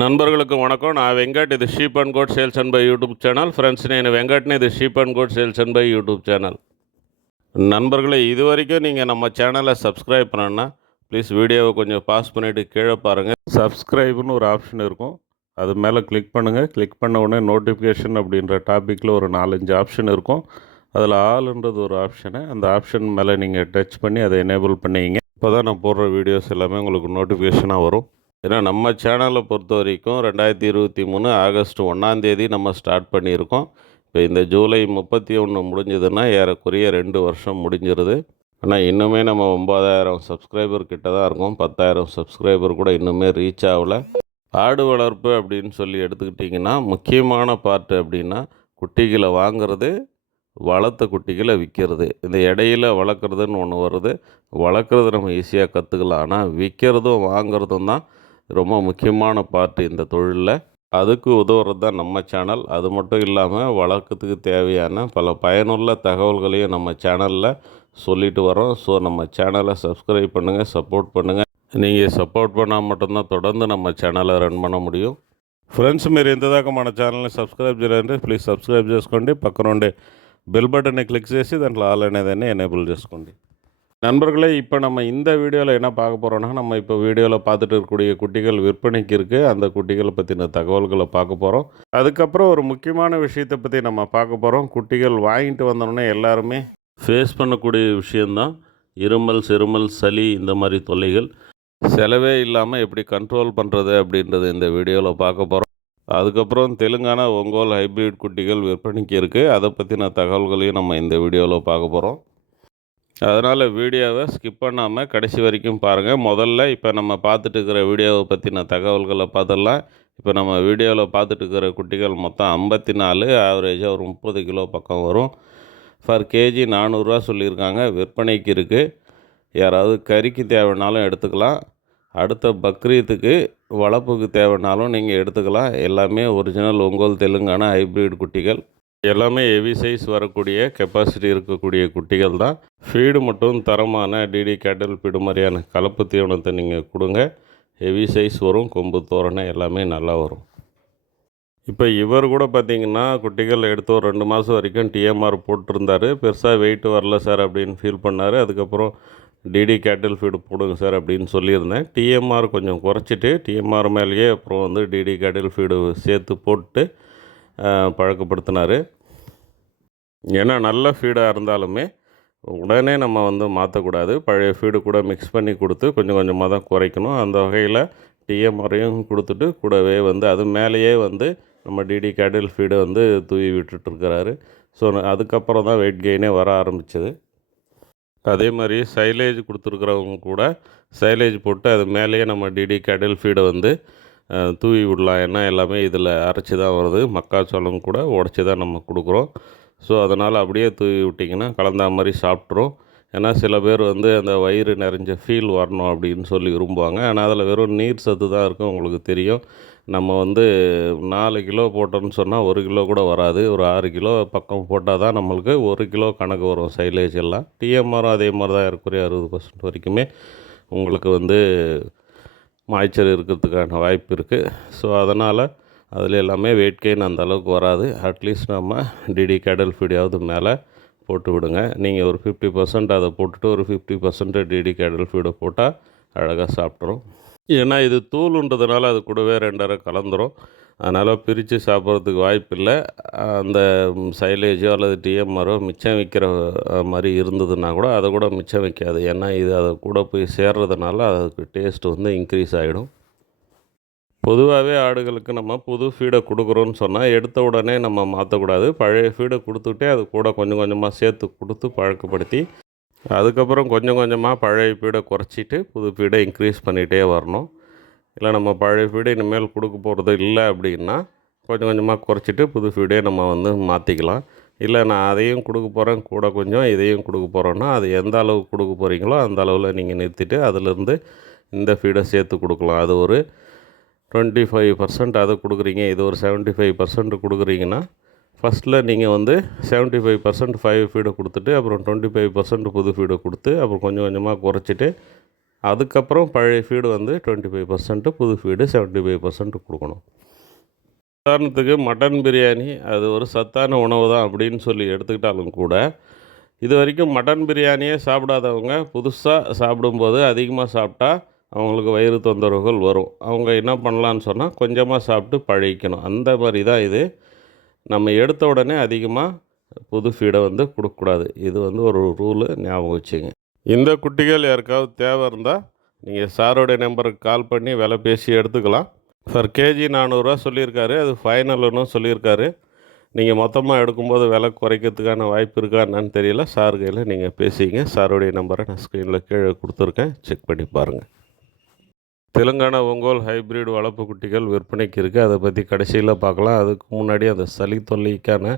நண்பர்களுக்கு வணக்கம். நான் వెంకట్ இது sheep and goat sales and buy YouTube channel friends నేను வெங்கட்னு. இது sheep and goat sales and buy YouTube channel. நண்பர்களே இது வரைக்கும் நீங்கள் நம்ம சேனலை சப்ஸ்கிரைப் பண்ணணுன்னா ப்ளீஸ் வீடியோவை கொஞ்சம் பாஸ் பண்ணிவிட்டு கீழே பாருங்கள் சப்ஸ்கிரைப்னு ஒரு ஆப்ஷன் இருக்கும். அது மேலே கிளிக் பண்ணுங்கள் கிளிக் பண்ண உடனே நோட்டிஃபிகேஷன் அப்படின்ற டாப்பிக்கில் ஒரு நாலஞ்சு ஆப்ஷன் இருக்கும். அதில் ஆளுன்றது ஒரு ஆப்ஷனு அந்த ஆப்ஷன் மேலே நீங்கள் டச் பண்ணி அதை எனேபிள் பண்ணிங்க இப்போ தான் நான் போடுற வீடியோஸ் எல்லாமே உங்களுக்கு நோட்டிஃபிகேஷனாக வரும். ஏன்னா நம்ம சேனலை பொறுத்த வரைக்கும் ரெண்டாயிரத்தி இருபத்தி மூணு ஆகஸ்ட் ஒன்றாந்தேதி நம்ம ஸ்டார்ட் பண்ணியிருக்கோம். இப்போ இந்த ஜூலை முப்பத்தி ஒன்று முடிஞ்சதுன்னா ஏறக்குறைய ரெண்டு வருஷம் முடிஞ்சிருது. ஆனால் இன்னுமே நம்ம ஒம்பதாயிரம் சப்ஸ்கிரைபர் கிட்ட தான் இருக்கோம். பத்தாயிரம் சப்ஸ்கிரைபர் கூட இன்னுமே ரீச் ஆகலை. ஆடு வளர்ப்பு அப்படின்னு சொல்லி எடுத்துக்கிட்டிங்கன்னா முக்கியமான பார்ட்டு அப்படின்னா குட்டிகளை வாங்குறது வளர்த்த குட்டிகளை விற்கிறது. இந்த இடையில வளர்க்குறதுன்னு ஒன்று வருது. வளர்க்குறது நம்ம ஈஸியாக கற்றுக்கலாம் ஆனால் விற்கிறதும் வாங்குறதும் தான் ரொம்ப முக்கியமான பார்ட்டு இந்த தொழிலில் அதுக்கு உதவுறது தான் நம்ம சேனல் அது மட்டும் இல்லாமல் வளர்க்கறதுக்கு தேவையான பல பயனுள்ள தகவல்களையும் நம்ம சேனலில் சொல்லிட்டு வரோம் ஸோ நம்ம சேனலை சப்ஸ்கிரைப் பண்ணுங்கள் சப்போர்ட் பண்ணுங்கள் நீங்கள் సపోర్ట్ பண்ணால் மட்டும்தான் தொடர்ந்து நம்ம ఛానల్ రన్ பண்ண முடியும் ఫ్రెండ్స్ మీరు ఇంతదాకా మన ఛానల్ని సబ్స్క్రైబ్ చేయాలంటే ప్లీజ్ సబ్స్క్రైబ్ చేసుకోండి పక్కన ఉండే బెల్ బటన్ని క్లిక్ చేసి దాంట్లో ఆల్ అనేదాన్ని ఎనేబుల్ చేసుకోండి நண்பர்களே இப்போ நம்ம இந்த வீடியோவில் என்ன பார்க்க போகிறோன்னா நம்ம இப்போ வீடியோவில் பார்த்துட்டு இருக்கக்கூடிய குட்டிகள் விற்பனைக்கு இருக்குது அந்த குட்டிகளை பற்றின தகவல்களை பார்க்க போகிறோம் அதுக்கப்புறம் ஒரு முக்கியமான விஷயத்தை பற்றி நம்ம பார்க்க போகிறோம் குட்டிகள் வாங்கிட்டு வந்தோடனே எல்லாருமே ஃபேஸ் பண்ணக்கூடிய விஷயந்தான் இருமல் சிறுமல் சளி இந்த மாதிரி தொல்லைகள் செலவே இல்லாமல் எப்படி கண்ட்ரோல் பண்ணுறது அப்படின்றது இந்த வீடியோவில் பார்க்க போகிறோம் அதுக்கப்புறம் தெலுங்கானா ஒங்கோல் ஹைப்ரிட் குட்டிகள் விற்பனைக்கு இருக்குது அதை பற்றின தகவல்களையும் நம்ம இந்த வீடியோவில் பார்க்க போகிறோம் அதனால் வீடியோவை ஸ்கிப் பண்ணாமல் கடைசி வரைக்கும் பாருங்கள் முதல்ல இப்போ நம்ம பார்த்துட்டு இருக்கிற வீடியோவை பற்றின தகவல்களை பார்த்துடலாம். இப்போ நம்ம வீடியோவில் பார்த்துட்டு இருக்கிற குட்டிகள் மொத்தம் ஐம்பத்தி நாலு ஆவரேஜாக ஒரு முப்பது கிலோ பக்கம் வரும். ஃபர் கேஜி நானூறுரூவா சொல்லியிருக்காங்க. விற்பனைக்கு இருக்குது யாராவது கறிக்கு தேவைனாலும் எடுத்துக்கலாம். அடுத்த பக்ரீத்துக்கு வளர்ப்புக்கு தேவைனாலும் நீங்கள் எடுத்துக்கலாம். எல்லாமே ஒரிஜினல் ஒங்கோல் தெலுங்கானா ஹைப்ரிட் குட்டிகள். எல்லாமே ஹெவி சைஸ் வரக்கூடிய கெப்பாசிட்டி இருக்கக்கூடிய குட்டிகள் தான். ஃபீடு மட்டும் தரமான டிடி கேட்டல் ஃபீடு மாதிரியான கலப்பு தீவனத்தை நீங்கள் கொடுங்க. ஹெவி சைஸ் வரும் கொம்பு தோரணை எல்லாமே நல்லா வரும். இப்போ இவர் கூட பார்த்தீங்கன்னா குட்டிகள் எடுத்து ஒரு ரெண்டு மாதம் வரைக்கும் டிஎம்ஆர் போட்டிருந்தாரு. பெருசாக வெயிட் வரல சார் அப்படின்னு ஃபீல் பண்ணார். அதுக்கப்புறம் டிடி கேட்டில் ஃபீடு போடுங்க சார் அப்படின்னு சொல்லியிருந்தேன். டிஎம்ஆர் கொஞ்சம் குறைச்சிட்டு டிஎம்ஆர் மேலேயே அப்புறம் வந்து டிடி கேட்டில் ஃபீடு சேர்த்து போட்டு பழக்கப்படுத்தினார். ஏன்னா நல்ல ஃபீடாக இருந்தாலுமே உடனே நம்ம வந்து மாற்றக்கூடாது பழைய ஃபீடு கூட மிக்ஸ் பண்ணி கொடுத்து கொஞ்சம் கொஞ்சமாக தான் குறைக்கணும். அந்த வகையில் டிஎம்ஆரையும் கொடுத்துட்டு கூடவே வந்து அது மேலேயே வந்து நம்ம டிடி கேட்டில் ஃபீடை வந்து தூவி விட்டுட்டுருக்கிறாரு ஸோ அதுக்கப்புறம் தான் வெயிட் கெயினே வர ஆரம்பிச்சது. அதே மாதிரி சைலேஜ் கொடுத்துருக்குறவங்க கூட சைலேஜ் போட்டு அது மேலேயே நம்ம டிடி கேட்டில் ஃபீடை வந்து தூவி விடலாம். ஏன்னா எல்லாமே இதில் அரைச்சி தான் வருது. மக்காச்சோளம் கூட உடச்சி தான் நம்ம கொடுக்குறோம். ஸோ அதனால் அப்படியே தூவி விட்டிங்கன்னா கலந்தா மாதிரி சாப்பிட்ரும் ஏன்னா சில பேர் வந்து அந்த வயிறு நிறைஞ்ச ஃபீல் வரணும் அப்படின்னு சொல்லி விரும்புவாங்க. ஆனால் அதில் வெறும் நீர் சத்து தான் இருக்கும் உங்களுக்கு தெரியும். நம்ம வந்து நாலு கிலோ போட்டோம்னு சொன்னால் ஒரு கிலோ கூட வராது. ஒரு ஆறு கிலோ பக்கம் போட்டால் தான் நம்மளுக்கு ஒரு கிலோ கணக்கு வரும் சைலேஜ் எல்லாம். டிஎம்ஆரும் அதே மாதிரி தான் இருக்கக்கூடிய அறுபது பர்சன்ட் வரைக்குமே உங்களுக்கு வந்து மாய்ச்சல் இருக்கிறதுக்கான வாய்ப்பு இருக்குது ஸோ அதனால் அதில் எல்லாமே வெயிட் கெயின் அந்தளவுக்கு வராது. அட்லீஸ்ட் நம்ம டிடி கேடல் ஃபீடியாவது மேலே போட்டு விடுங்க. நீங்கள் ஒரு ஃபிஃப்டி பர்சன்ட் அதை போட்டுட்டு ஒரு ஃபிஃப்டி பர்சன்ட் டிடி கேடல் ஃபீடை போட்டால் அழகாக சாப்பிட்ரும் ஏன்னா இது தூளுன்றதுனால அது கூடவே ரெண்டரை கலந்துரும். அதனால் பிரித்து சாப்பிட்றதுக்கு வாய்ப்பு இல்லை அந்த சைலேஜோ அல்லது டிஎம்ஆரோ மிச்சம் வைக்கிற மாதிரி இருந்ததுன்னா கூட அதை கூட மிச்சம் வைக்காது. ஏன்னா இது அதை கூட போய் சேர்றதுனால அதுக்கு டேஸ்ட் வந்து இன்க்ரீஸ் ஆகிடும் பொதுவாகவே ஆடுகளுக்கு நம்ம புது ஃபீடை கொடுக்குறோன்னு சொன்னால் எடுத்த உடனே நம்ம மாற்றக்கூடாது பழைய ஃபீடை கொடுத்துட்டே அது கூட கொஞ்சம் கொஞ்சமாக சேர்த்து கொடுத்து பழக்கப்படுத்தி அதுக்கப்புறம் கொஞ்சம் கொஞ்சமாக பழைய ஃபீடை குறைச்சிட்டு புது ஃபீடை இன்க்ரீஸ் பண்ணிகிட்டே வரணும். இல்லை நம்ம பழைய ஃபீடு இனிமேல் கொடுக்க போகிறது இல்லை அப்படின்னா கொஞ்சம் கொஞ்சமாக குறைச்சிட்டு புது ஃபீடே நம்ம வந்து மாற்றிக்கலாம் இல்லை நான் அதையும் கொடுக்க போகிறேன் கூட கொஞ்சம் இதையும் கொடுக்க போகிறோன்னா அது எந்த அளவுக்கு கொடுக்க போகிறீங்களோ அந்த அளவில் நீங்கள் நிறுத்திட்டு அதிலேருந்து இந்த ஃபீடை சேர்த்து கொடுக்கலாம். அது ஒரு டுவெண்ட்டி ஃபைவ் பர்சன்ட் அதை கொடுக்குறீங்க இது ஒரு செவன்ட்டி ஃபைவ் பர்சன்ட் கொடுக்குறீங்கன்னா ஃபஸ்ட்டில் நீங்கள் வந்து செவன்ட்டி ஃபைவ் பர்சன்ட் ஃபைவ் ஃபீடை கொடுத்துட்டு அப்புறம் டுவெண்ட்டி ஃபைவ் பர்சன்ட் புது ஃபீடை கொடுத்து அப்புறம் கொஞ்சம் கொஞ்சமாக குறைச்சிட்டு அதுக்கப்புறம் பழைய ஃபீடு வந்து டுவெண்ட்டி ஃபைவ் பர்சன்ட்டு புது ஃபீடு செவன்ட்டி ஃபைவ் பர்சன்ட் கொடுக்கணும். உதாரணத்துக்கு மட்டன் பிரியாணி அது ஒரு சத்தான உணவு தான் அப்படின்னு சொல்லி எடுத்துக்கிட்டாலும் கூட இது வரைக்கும் மட்டன் பிரியாணியே சாப்பிடாதவங்க புதுசாக சாப்பிடும்போது அதிகமாக சாப்பிட்டா அவங்களுக்கு வயிறு தொந்தரவுகள் வரும். அவங்க என்ன பண்ணலான்னு சொன்னால் கொஞ்சமாக சாப்பிட்டு பழகிக்கணும். அந்த மாதிரி தான் இது. நம்ம எடுத்த உடனே அதிகமாக புது ஃபீடை வந்து கொடுக்கக்கூடாது. இது வந்து ஒரு ரூலு ஞாபகம் வச்சுங்க. இந்த குட்டிகள் யாருக்காவது தேவை இருந்தால் நீங்கள் சாரோடைய நம்பருக்கு கால் பண்ணி விலை பேசி எடுத்துக்கலாம். சார் கேஜி நானூறுரூவா சொல்லியிருக்காரு. அது ஃபைனல்னு சொல்லியிருக்காரு. நீங்கள் மொத்தமாக எடுக்கும்போது விலை குறைக்கிறதுக்கான வாய்ப்பு இருக்கா என்னன்னு தெரியல. சார் கையில் நீங்கள் பேசிங்க சாருடைய நம்பரை நான் ஸ்க்ரீனில் கீழே கொடுத்துருக்கேன். செக் பண்ணி பாருங்கள் தெலுங்கானா ஒங்கோல் ஹைப்ரிட் வளர்ப்பு குட்டிகள் விற்பனைக்கு இருக்குது அதை பற்றி கடைசியில் பார்க்கலாம். அதுக்கு முன்னாடி அந்த சளி தொல்லைக்கான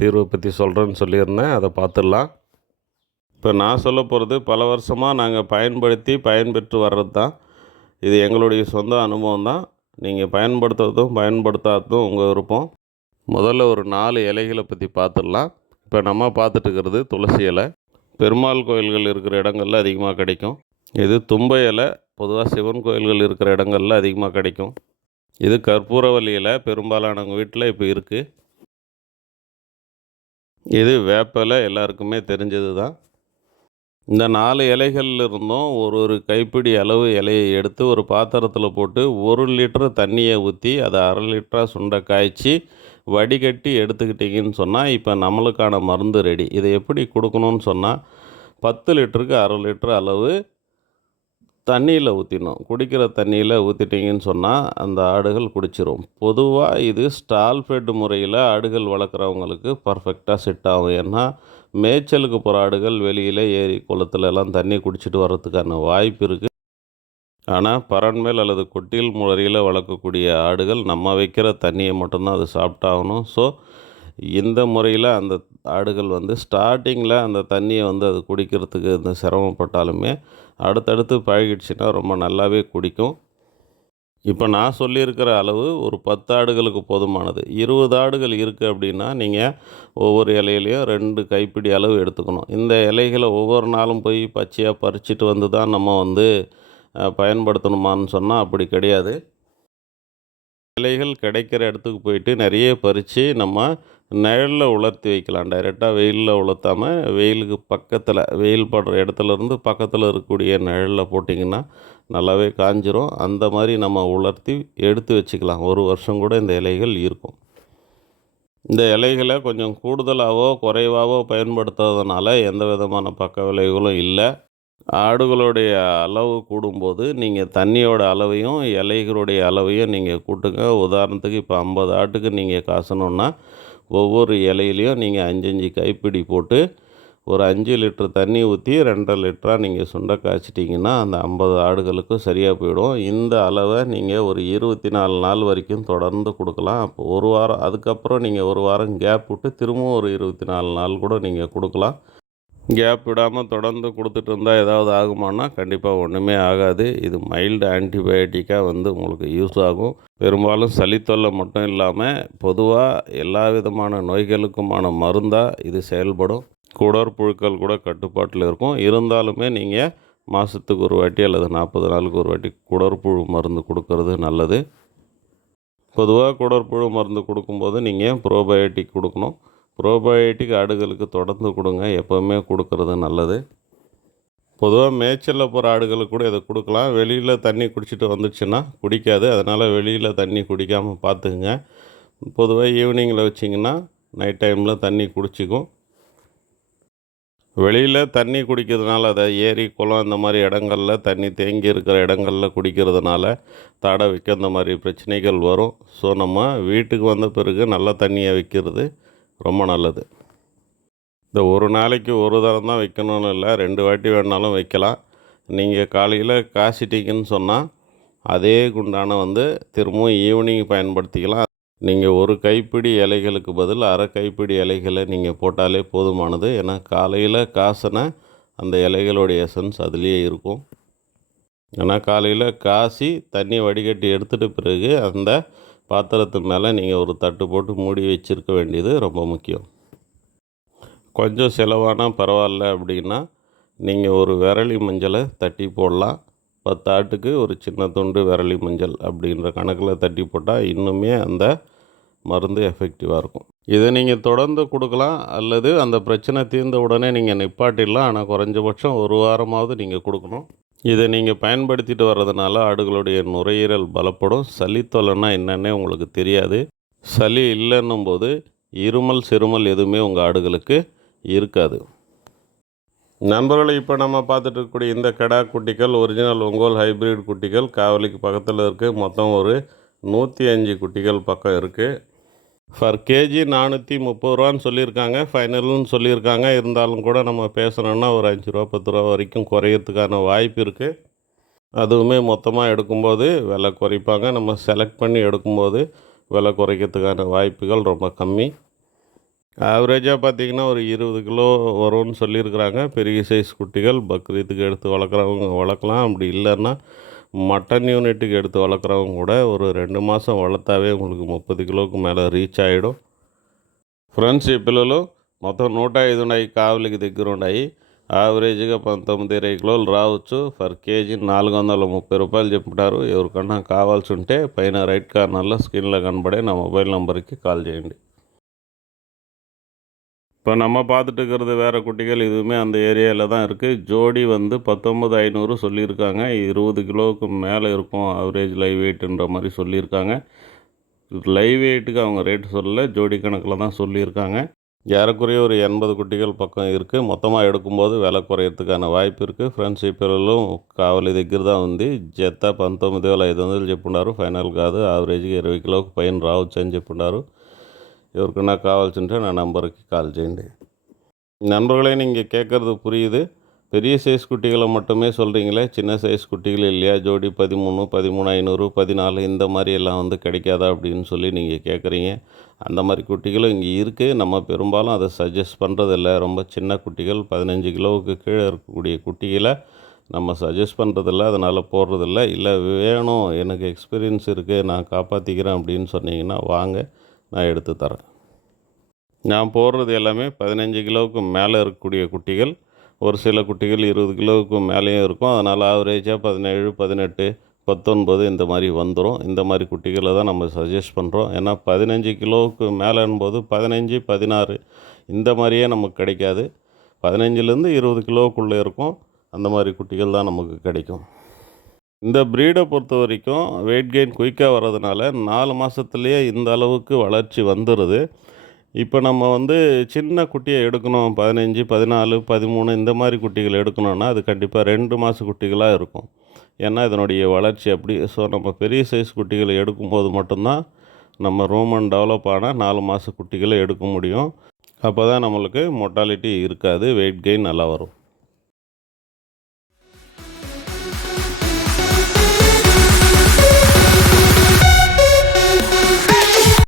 தீர்வை பற்றி சொல்கிறேன்னு சொல்லியிருந்தேன். அதை பார்த்துடலாம். இப்போ நான் சொல்ல போகிறது பல வருஷமாக நாங்கள் பயன்படுத்தி பயன்பெற்று வர்றது தான். இது எங்களுடைய சொந்த அனுபவம் தான். நீங்கள் பயன்படுத்துறதும் பயன்படுத்தாததும் உங்கள் விருப்பம். முதல்ல ஒரு நாலு இலைகளை பற்றி பார்த்துடலாம். இப்போ நம்ம பார்த்துட்டு இருக்கிறது துளசி இலை. பெருமாள் கோயில்கள் இருக்கிற இடங்கள்ல அதிகமாக கிடைக்கும். இது தும்பை இலை பொதுவாக சிவன் கோயில்கள் இருக்கிற இடங்கள்ல அதிகமாக கிடைக்கும். இது கற்பூரவல்லி இலை பெரும்பாலானவங்க வீட்டில் இப்போ இருக்குது. இது வேப்பிலை எல்லாருக்குமே தெரிஞ்சது தான். இந்த நாலு இலைகளில் இருந்தும் ஒரு ஒரு கைப்பிடி அளவு இலையை எடுத்து ஒரு பாத்திரத்தில் போட்டு ஒரு லிட்டர் தண்ணியை ஊற்றி அதை அரை லிட்டராக சுண்டை காய்ச்சி வடிகட்டி எடுத்துக்கிட்டிங்கன்னு சொன்னால் இப்போ நம்மளுக்கான மருந்து ரெடி. இதை எப்படி கொடுக்கணும்னு சொன்னால் பத்து லிட்டருக்கு அரை லிட்டர் அளவு தண்ணியில் ஊற்றிடணும் குடிக்கிற தண்ணியில் ஊற்றிட்டிங்கன்னு சொன்னால் அந்த ஆடுகள் குடிச்சிரும். பொதுவாக இது ஸ்டால் ஃபெட் முறையில் ஆடுகள் வளர்க்குறவங்களுக்கு பர்ஃபெக்டாக செட் ஆகும். ஏன்னா மேய்ச்சலுக்கு போகிற ஆடுகள் வெளியில் ஏரி குளத்துல எல்லாம் தண்ணி குடிச்சிட்டு வர்றதுக்கான வாய்ப்பு இருக்குது ஆனால் பரண்மேல் அல்லது கொட்டில் முறையில் வளர்க்கக்கூடிய ஆடுகள் நம்ம வைக்கிற தண்ணியை மட்டும்தான் அது சாப்பிட்டாகணும். ஸோ இந்த முறையில் அந்த ஆடுகள் வந்து ஸ்டார்டிங்கில் அந்த தண்ணியை வந்து அது குடிக்கிறதுக்கு இந்த சிரமப்பட்டாலுமே அடுத்தடுத்து பழகிடுச்சுன்னா ரொம்ப நல்லாவே குடிக்கும். இப்போ நான் சொல்லியிருக்கிற அளவு ஒரு பத்து ஆடுகளுக்கு போதுமானது. இருபது ஆடுகள் இருக்குது அப்படின்னா நீங்கள் ஒவ்வொரு இலையிலையும் ரெண்டு கைப்பிடி அளவு எடுத்துக்கணும். இந்த இலைகளை ஒவ்வொரு நாளும் போய் பச்சையாக பறிச்சுட்டு வந்து தான் நம்ம வந்து பயன்படுத்தணுமான்னு சொன்னால் அப்படி கிடையாது. இலைகள் கிடைக்கிற இடத்துக்கு போயிட்டு நிறைய பறித்து நம்ம நிழலில் உலர்த்தி வைக்கலாம். டைரெக்டாக வெயிலில் உலர்த்தாமல் வெயிலுக்கு பக்கத்தில் வெயில் படுற இடத்துல இருந்து பக்கத்தில் இருக்கக்கூடிய நிழலில் போட்டிங்கன்னா நல்லாவே காஞ்சிரும். அந்த மாதிரி நம்ம உலர்த்தி எடுத்து வச்சுக்கலாம். ஒரு வருஷம் கூட இந்த இலைகள் இருக்கும். இந்த இலைகளை கொஞ்சம் கூடுதலாகவோ குறைவாகவோ பயன்படுத்துறதுனால எந்த விதமான பக்க விளைவுகளும் இல்லை. ஆடுகளுடைய அளவு கூடும்போது நீங்கள் தண்ணியோட அளவையும் இலைகளுடைய அளவையும் நீங்கள் கூட்டுங்க. உதாரணத்துக்கு இப்போ ஐம்பது ஆட்டுக்கு நீங்கள் காசணுன்னா ஒவ்வொரு இலையிலையும் நீங்கள் அஞ்சஞ்சு கைப்பிடி போட்டு ஒரு அஞ்சு லிட்டர் தண்ணி ஊற்றி ரெண்டரை லிட்டராக நீங்கள் சுண்டை காய்ச்சிட்டிங்கன்னா அந்த ஐம்பது ஆடுகளுக்கும் சரியாக போயிடும். இந்த அளவை நீங்கள் ஒரு இருபத்தி நாலு நாள் வரைக்கும் தொடர்ந்து கொடுக்கலாம். அப்போ ஒரு வாரம் அதுக்கப்புறம் நீங்கள் ஒரு வாரம் கேப் விட்டு திரும்பவும் ஒரு இருபத்தி நாலு நாள் கூட நீங்கள் கொடுக்கலாம். கேப் விடாமல் தொடர்ந்து கொடுத்துட்டு இருந்தால் ஏதாவது ஆகுமானா கண்டிப்பாக ஒன்றுமே ஆகாது. இது மைல்டு ஆன்டிபயோட்டிக்காக வந்து உங்களுக்கு யூஸ் ஆகும். பெரும்பாலும் சளி தொல்லை மட்டும் இல்லாமல் பொதுவாக எல்லா விதமான நோய்களுக்குமான மருந்தாக இது செயல்படும். குடற்புழுக்கள் கூட கட்டுப்பாட்டில் இருக்கும். இருந்தாலுமே நீங்கள் மாதத்துக்கு ஒரு வாட்டி அல்லது நாற்பது நாளுக்கு ஒரு வாட்டி குடற்புழு மருந்து கொடுக்கறது நல்லது. பொதுவாக குடற்புழு மருந்து கொடுக்கும்போது நீங்கள் ப்ரோபயோட்டிக் கொடுக்கணும். ப்ரோபயோட்டிக் ஆடுகளுக்கு தொடர்ந்து கொடுங்க. எப்போவுமே கொடுக்கறது நல்லது. பொதுவாக மேய்ச்சலில் போகிற ஆடுகளுக்கு கூட இதை கொடுக்கலாம். வெளியில் தண்ணி குடிச்சிட்டு வந்துச்சுன்னா குடிக்காது. அதனால் வெளியில் தண்ணி குடிக்காமல் பார்த்துக்குங்க. பொதுவாக ஈவினிங்கில் வச்சிங்கன்னா நைட் டைமில் தண்ணி குடிச்சிக்கும். வெளியில் தண்ணி குடிக்கிறதுனால அதை ஏரி குளம் இந்த மாதிரி இடங்களில் தண்ணி தேங்கி இருக்கிற இடங்களில் குடிக்கிறதுனால தடை வைக்க இந்த மாதிரி பிரச்சனைகள் வரும். ஸோ நம்ம வீட்டுக்கு வந்த பிறகு நல்ல தண்ணியை வைக்கிறது ரொம்ப நல்லது. இந்த ஒரு நாளைக்கு ஒரு தரம் தான் வைக்கணும்னு இல்லை ரெண்டு வாட்டி வேணாலும் வைக்கலாம். நீங்கள் காலையில் காய்ச்சிட்டிங்கன்னு சொன்னால் அதே குண்டான வந்து திரும்பவும் ஈவினிங் பயன்படுத்திக்கலாம். நீங்கள் ஒரு கைப்பிடி இலைகளுக்கு பதில் அரை கைப்பிடி இலைகளை நீங்கள் போட்டாலே போதுமானது. ஏன்னா காலையில் காசின அந்த இலைகளுடைய எசன்ஸ் அதுலேயே இருக்கும். ஏன்னா காலையில் காசி தண்ணி வடிகட்டி எடுத்துகிட்ட பிறகு அந்த பாத்திரத்து மேலே நீங்கள் ஒரு தட்டு போட்டு மூடி வச்சுருக்க வேண்டியது ரொம்ப முக்கியம். கொஞ்சம் செலவானா பரவாயில்ல அப்படின்னா நீங்கள் ஒரு விரலி மஞ்சளை தட்டி போடலாம். பத்து ஆட்டுக்கு ஒரு சின்ன துண்டு விரலி மஞ்சள் அப்படின்ற கணக்கில் தட்டி போட்டால் இன்னுமே அந்த மருந்து எஃபெக்டிவாக இருக்கும். இதை நீங்கள் தொடர்ந்து கொடுக்கலாம் அல்லது அந்த பிரச்சனை தீர்ந்த உடனே நீங்கள் நிப்பாட்டிடலாம். ஆனால் குறைஞ்சபட்சம் ஒரு வாரமாவது நீங்கள் கொடுக்கணும். இதை நீங்கள் பயன்படுத்திட்டு வர்றதுனால ஆடுகளுடைய நுரையீரல் பலப்படும். சளி தொல்லைன்னா என்னென்னே உங்களுக்கு தெரியாது. சளி இல்லைன்னும் போது இருமல் சிறுமல் எதுவுமே உங்கள் ஆடுகளுக்கு இருக்காது. நண்பர்களை இப்போ நம்ம பார்த்துட்டு இருக்கக்கூடிய இந்த கடா குட்டிகள் ஒரிஜினல் ஒங்கோல் ஹைப்ரிட் குட்டிகள் காவலிக்கு பக்கத்தில் இருக்குது மொத்தம் ஒரு நூற்றி அஞ்சு குட்டிகள் பக்கம் இருக்குது ஃபர் கேஜி நானூற்றி முப்பது ரூபான்னு சொல்லியிருக்காங்க. ஃபைனல்னு சொல்லியிருக்காங்க. இருந்தாலும் கூட நம்ம பேசுகிறோன்னா ஒரு அஞ்சு ரூபா பத்து ரூபா வரைக்கும் குறையிறதுக்கான வாய்ப்பு இருக்குது அதுவுமே மொத்தமாக எடுக்கும்போது விலை குறைப்பாங்க. நம்ம செலக்ட் பண்ணி எடுக்கும்போது விலை குறைக்கிறதுக்கான வாய்ப்புகள் ரொம்ப கம்மி. ஆவரேஜாக பார்த்தீங்கன்னா ஒரு இருபது கிலோ வரும்னு சொல்லியிருக்கிறாங்க. பெரிய சைஸ் குட்டிகள் பக்ரீத்துக்கு எடுத்து வளர்க்குறவங்க வளர்க்கலாம். அப்படி இல்லைன்னா மட்டன் யூனிட்டுக்கு எடுத்து வளர்க்குறவங்க கூட ஒரு ரெண்டு మాసం వలతావే உங்களுக்கு ముప్పది కిలోకు మేలా రీచ్ అయ్యడం ఫ్రెండ్స్ ఈ పిల్లలు మొత్తం నూట ఐదు ఉన్నాయి కావులకి దగ్గర ఉన్నాయి యావరేజ్గా పంతొమ్మిది ఇరవై కిలోలు రావచ్చు పర్ కేజీ నాలుగు వందల ముప్పై రూపాయలు చెప్తారు ఎవరికన్నా కావాల్సి ఉంటే పైన రైట్ కార్నర్లో స్క్రీన్లో కనబడే నా మొబైల్ నెంబర్కి కాల్ చేయండి இப்போ நம்ம பார்த்துட்டு இருக்கிறது வேறு குட்டிகள் இதுவுமே அந்த ஏரியாவில் தான் இருக்குது ஜோடி வந்து பத்தொம்பது ஐநூறு சொல்லியிருக்காங்க. இருபது கிலோவுக்கு மேலே இருக்கும் ஆவரேஜ் லைவ் வெயிட்டுன்ற மாதிரி சொல்லியிருக்காங்க. லைவ் வெயிட்டுக்கு அவங்க ரேட்டு சொல்லலை ஜோடி கணக்கில் தான் சொல்லியிருக்காங்க. ஏறக்குறைய ஒரு எண்பது குட்டிகள் பக்கம் இருக்குது மொத்தமாக எடுக்கும்போது விலை குறையிறதுக்கான வாய்ப்பு இருக்குது ఫ్రెండ్స్ ఈ పిల్లలు కావాలి దగ్గర దా ఉంది జత పంతొమ్మిది వేల ఐదు వందలు చెప్పుండారు ఫైనల్ కాదు యావరేజ్గా ఇరవై కిలోకి పైన ఎవరికైనా కావాల్సి ఉంటే నా నంబర్కి కాల్ చేయండి நண்பர்களே நீங்கள் கேட்குறது புரியுது பெரிய சைஸ் குட்டிகளை மட்டுமே சொல்கிறீங்களே சின்ன சைஸ் குட்டிகள் இல்லையா ஜோடி பதிமூணு பதிமூணு ஐநூறு பதினாலு இந்த மாதிரி எல்லாம் வந்து கிடைக்காதா அப்படின்னு சொல்லி நீங்கள் கேட்குறீங்க அந்த மாதிரி குட்டிகளும் இங்கே இருக்குது நம்ம பெரும்பாலும் அதை சஜஸ்ட் பண்ணுறதில்ல ரொம்ப சின்ன குட்டிகள் பதினஞ்சு கிலோவுக்கு கீழே இருக்கக்கூடிய குட்டிகளை நம்ம சஜஸ்ட் பண்ணுறதில்ல அதனால் போடுறதில்ல இல்லை வேணும் எனக்கு எக்ஸ்பீரியன்ஸ் இருக்குது நான் காப்பாற்றிக்கிறேன் அப்படின்னு சொன்னீங்கன்னா வாங்க நான் எடுத்து தரேன். நான் போடுறது எல்லாமே பதினஞ்சு கிலோவுக்கு மேலே இருக்கக்கூடிய குட்டிகள். ஒரு சில குட்டிகள் இருபது கிலோவுக்கு மேலேயும் இருக்கும். அதனால் ஆவரேஜாக பதினேழு பதினெட்டு பத்தொன்பது இந்த மாதிரி வந்துடும் இந்த மாதிரி குட்டிகளை தான் நம்ம சஜஸ்ட் பண்ணுறோம் ஏன்னா பதினஞ்சு கிலோவுக்கு மேலேன்போது பதினஞ்சு பதினாறு இந்த மாதிரியே நமக்கு கிடைக்காது. பதினஞ்சுலேருந்து இருபது கிலோவுக்குள்ளே இருக்கும். அந்த மாதிரி குட்டிகள் தான் நமக்கு கிடைக்கும். இந்த ப்ரீடை பொறுத்த வரைக்கும் வெயிட் கெயின் குயிக்காக வர்றதுனால நாலு மாதத்துலேயே இந்த அளவுக்கு வளர்ச்சி வந்துடுது இப்போ நம்ம வந்து சின்ன குட்டியை எடுக்கணும். பதினஞ்சு பதினாலு பதிமூணு இந்த மாதிரி குட்டிகள் எடுக்கணும்னா அது கண்டிப்பாக ரெண்டு மாத குட்டிகளாக இருக்கும். ஏன்னா இதனுடைய வளர்ச்சி அப்படி. ஸோ நம்ம பெரிய சைஸ் குட்டிகளை எடுக்கும்போது மட்டும்தான் நம்ம ரோமன் டெவலப் ஆனால் நாலு மாத குட்டிகளை எடுக்க முடியும். அப்போ தான் நம்மளுக்கு மொட்டாலிட்டி இருக்காது வெயிட் கெயின் நல்லா வரும்.